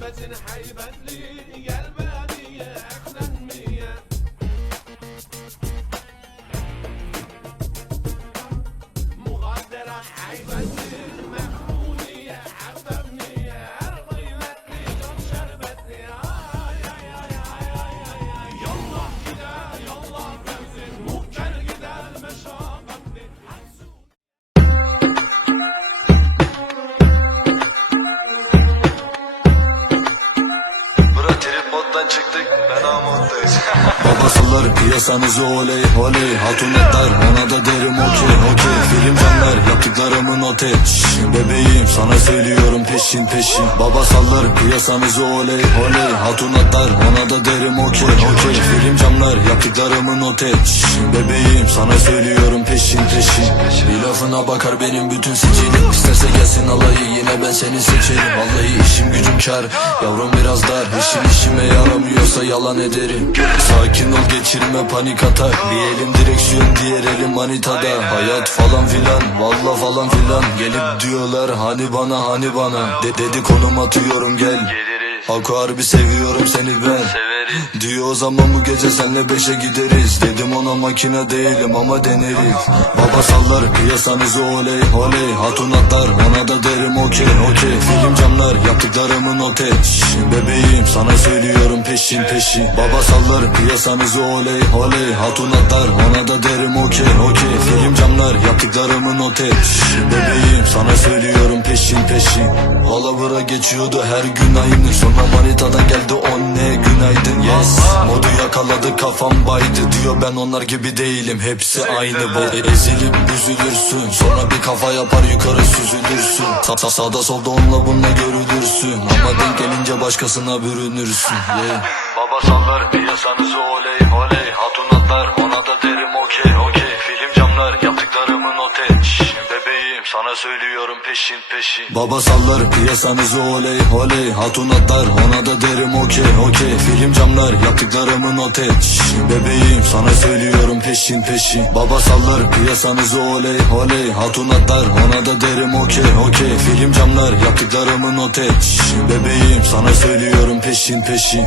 حبة حيبت لي يا البادية أحلى المية مغادرة حيبت çıktık fena moddayız Babasılar piyasanızı oley. Oley Hatunetler ona da derim okey okey. Film canlar yaptıklarımın ote Şşş, Bebeğim sana söylüyorum peşin peşin. Baba sallar piyasanızı oley oley. Hatunetler ona da derim okey okey. Film camlar yaptıklarımın ote Şşş, Bebeğim sana söylüyorum peşin peşin. Bir lafına bakar benim bütün sicilim. İsterse gelsin alayı yine ben seni seçerim. Vallahi işim gücüm kar. Yavrum biraz dar İşin işime yaramıyorsa yalan ederim. Sakin ol geçirme panik atak Bir elim direksiyon diğer elim manitada. Hayat falan filan valla falan filan. Gelip diyorlar hani bana hani bana. De dedi konum atıyorum gel. Haku harbi seviyorum seni ben Diyor o zaman bu gece senle beşe gideriz. Dedim ona makine değilim ama deneriz. Baba sallar piyasanızı oley oley. Hatun atlar ona da derim okey okey. Film camlar yaptıklarımın ote Bebeğim sana söylüyorum peşin peşin. Baba sallar piyasanızı oley oley. Hatun atlar ona da derim okey okey. Film camlar yaptıklarımın ote Bebeğim sana söylüyorum peşin peşin. Bura geçiyordu her gün aynı. Sonra manitadan geldi on ne günaydın yes. Modu yakaladı kafam baydı Diyor ben onlar gibi değilim. Hepsi aynı bu. Ezilip büzülürsün Sonra bir kafa yapar yukarı süzülürsün. Sa sa- sağda solda onunla bununla görülürsün. Ama denk gelince başkasına bürünürsün. Yeah. Baba sallar piyasanızı oley oley sana söylüyorum peşin peşin. Baba sallar piyasanızı oley oley Hatun atlar ona da derim okey okey. Film camlar yaptıklarımın ote. Bebeğim sana söylüyorum peşin peşin. Baba sallar piyasanızı oley oley Hatun atlar ona da derim okey okey. Film camlar yaptıklarımın ote. Bebeğim sana söylüyorum peşin peşin